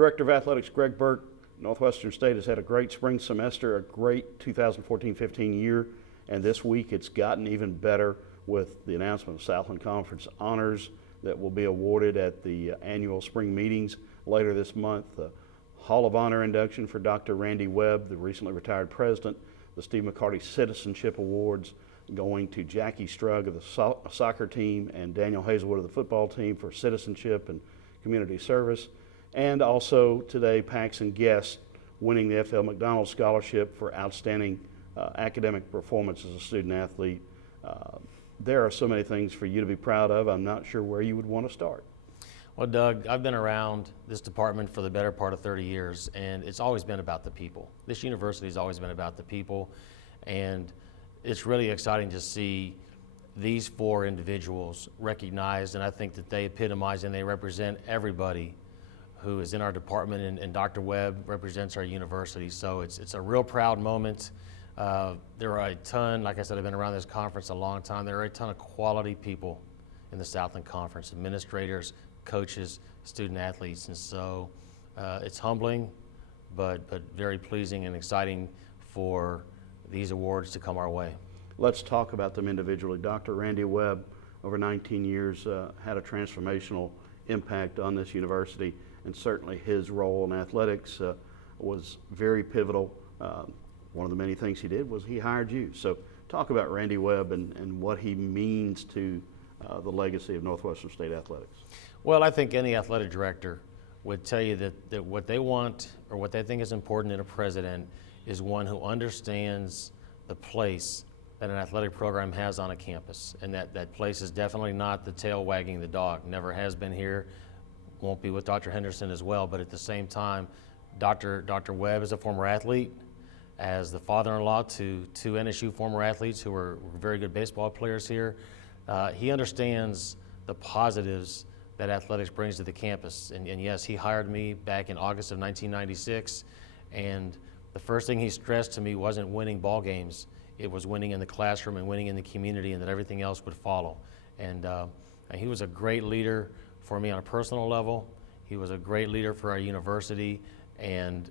Director of Athletics Greg Burke. Northwestern State has had a great spring semester, a great 2014-15 year, and this week it's gotten even better with the announcement of Southland Conference honors that will be awarded at the annual spring meetings later this month. The Hall of Honor induction for Dr. Webb, the recently retired president. The Steve McCarty Citizenship Awards going to Jackie Strug of the soccer team and Daniel Hazelwood of the football team for citizenship and community service. And also today, Paxson Guest winning the FL McDonald Scholarship for outstanding academic performance as a student athlete. There are so many things for you to be proud of. I'm not sure where you would want to start. Well, Doug, I've been around this department for the better part of 30 years, and it's always been about the people. This university has always been about the people, and it's really exciting to see these four individuals recognized, and I think that they epitomize and they represent everybody who is in our department, and Dr. Webb represents our university. So it's a real proud moment. There are a ton, like I said, I've been around this conference a long time. There are a ton of quality people in the Southland Conference, administrators, coaches, student athletes, and so it's humbling, but very pleasing and exciting for these awards to come our way. Let's talk about them individually. Dr. Webb, over 19 years, had a transformational impact on this university, and certainly his role in athletics was very pivotal. One of the many things he did was he hired you. So talk about Webb and what he means to the legacy of Northwestern State athletics. Well, I think any athletic director would tell you that what they want or what they think is important in a president is one who understands the place that an athletic program has on a campus. And that place is definitely not the tail wagging the dog. Never has been here, won't be with Dr. Henderson as well, but at the same time, Dr. Webb is a former athlete, as the father-in-law to two NSU former athletes who were very good baseball players here. He understands the positives that athletics brings to the campus. And yes, he hired me back in August of 1996, and the first thing he stressed to me wasn't winning ball games. It was winning in the classroom and winning in the community, and that everything else would follow. And he was a great leader for me on a personal level. He was a great leader for our university, and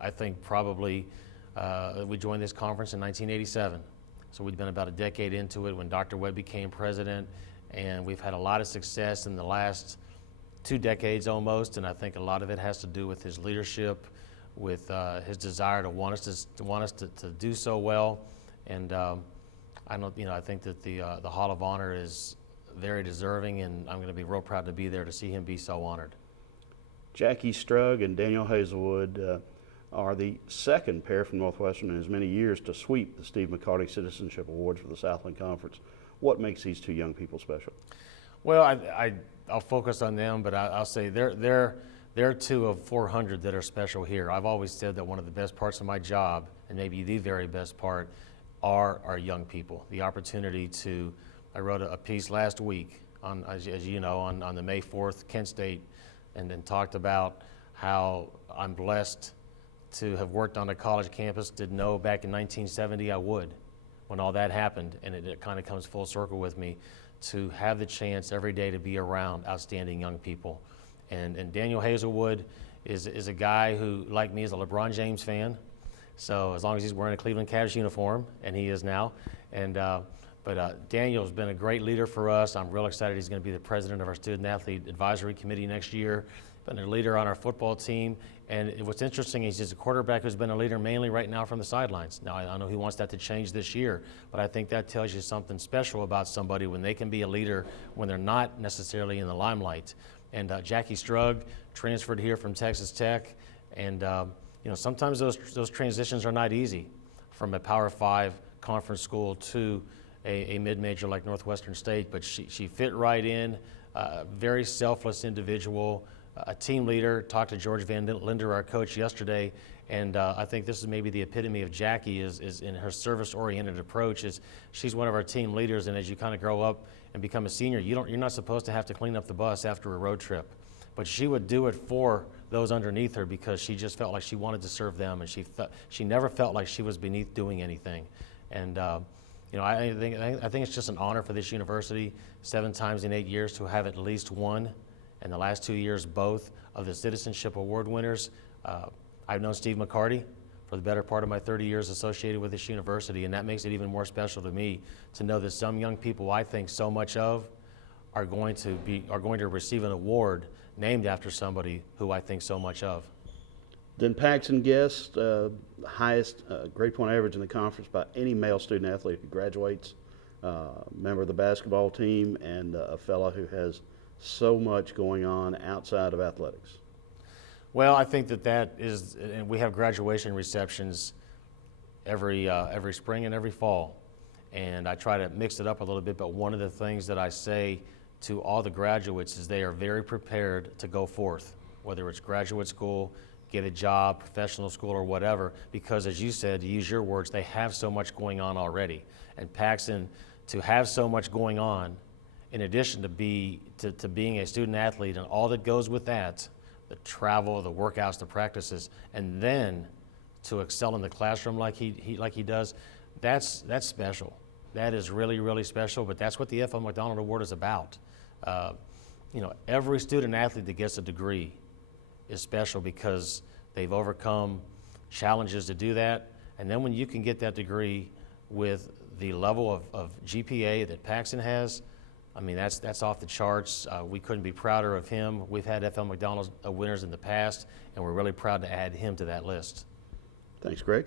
I think probably we joined this conference in 1987. So we'd been about a decade into it when Dr. Webb became president, and we've had a lot of success in the last 2 decades almost, and I think a lot of it has to do with his leadership, with his desire to want us to do so well. And I think that the Hall of Honor is very deserving, and I'm going to be real proud to be there to see him be so honored. Jackie Strug and Daniel Hazelwood are the second pair from Northwestern in as many years to sweep the Steve McCarty Citizenship Awards for the Southland Conference. What makes these two young people special? Well, I'll focus on them, but I'll say they're two of 400 that are special here. I've always said that one of the best parts of my job, and maybe the very best part, are our young people. The opportunity I wrote a piece last week on, as you know, on the May 4th Kent State, and then talked about how I'm blessed to have worked on a college campus. Didn't know back in 1970 I would when all that happened, and it kind of comes full circle with me to have the chance every day to be around outstanding young people. And Daniel Hazelwood is a guy who, like me, is a LeBron James fan. So as long as he's wearing a Cleveland Cavs uniform, and he is now, but Daniel's been a great leader for us. I'm real excited he's going to be the president of our Student Athlete Advisory Committee next year. Been a leader on our football team. And what's interesting is he's a quarterback who's been a leader mainly right now from the sidelines. Now, I know he wants that to change this year, but I think that tells you something special about somebody when they can be a leader when they're not necessarily in the limelight. And Jackie Strug transferred here from Texas Tech. And sometimes those transitions are not easy from a Power 5 conference school to a mid-major like Northwestern State, but she fit right in, very selfless individual, a team leader. Talked to George Van Linder, our coach, yesterday, and I think this is maybe the epitome of Jackie is in her service-oriented approach. Is she's one of our team leaders, and as you kind of grow up and become a senior, you're not supposed to have to clean up the bus after a road trip, but she would do it for those underneath her because she just felt like she wanted to serve them, and she never felt like she was beneath doing anything. And I think it's just an honor for this university 7 times in 8 years to have at least one and the last 2 years, both of the Citizenship Award winners. I've known Steve McCarty for the better part of my 30 years associated with this university, and that makes it even more special to me to know that some young people I think so much of are going to receive an award named after somebody who I think so much of. Then Paxton Guest, highest grade point average in the conference by any male student athlete who graduates, member of the basketball team, and a fellow who has so much going on outside of athletics. Well, I think that is, and we have graduation receptions every spring and every fall, and I try to mix it up a little bit, but one of the things that I say to all the graduates is they are very prepared to go forth, whether it's graduate school, get a job, professional school, or whatever, because as you said, to use your words, they have so much going on already. And Paxton, to have so much going on, in addition to being a student athlete and all that goes with that, the travel, the workouts, the practices, and then to excel in the classroom like he does, that's special. That is really, really special, but that's what the F.L. McDonald Award is about. Every student athlete that gets a degree is special because they've overcome challenges to do that. And then when you can get that degree with the level of GPA that Paxton has, I mean, that's off the charts. We couldn't be prouder of him. We've had F.L. McDonald winners in the past, and we're really proud to add him to that list. Thanks, Greg.